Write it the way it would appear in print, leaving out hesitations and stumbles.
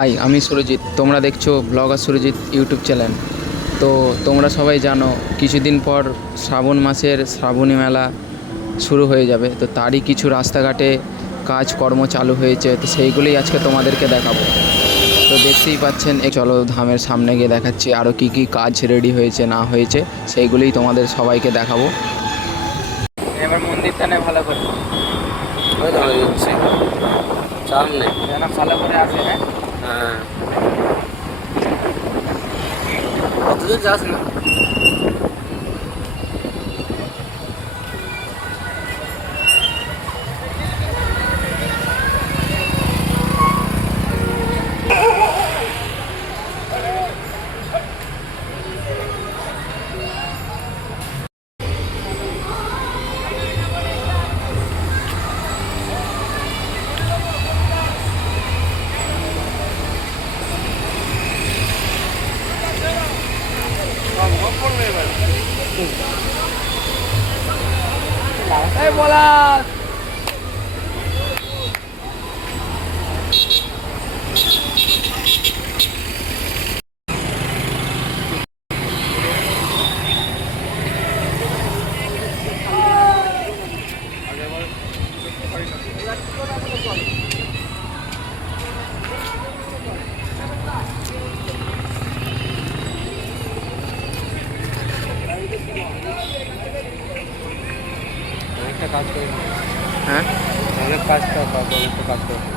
High, আমি সুরজিৎ। তোমরা দেখছো ব্লগার সুরজিৎ ইউটিউব চ্যানেল। তো তোমরা সবাই জানো কিছুদিন পর শ্রাবণ মাসের শ্রাবণী মেলা শুরু হয়ে যাবে। তো তারই কিছু রাস্তাঘাটে কাজকর্ম চালু হয়েছে, তো সেইগুলোই আজকে তোমাদেরকে দেখাবো। তো দেখতেই পাচ্ছেন, চলো ধামের সামনে গিয়ে দেখাচ্ছি আরও কী কী কাজ রেডি হয়েছে না হয়েছে, সেইগুলোই তোমাদের সবাইকে দেখাবো। এবার মন্দিরটা নেই ভালো করে, ওই তো আমি দিচ্ছি সামনে। যেন ভালো করে আসে। হ্যাঁ, হ্যাঁ, কত দূর যাস না? এই বলাস অনেকটা কাজ করে। হ্যাঁ, অনেক কাজ কর, অনেকটা কাজ কর।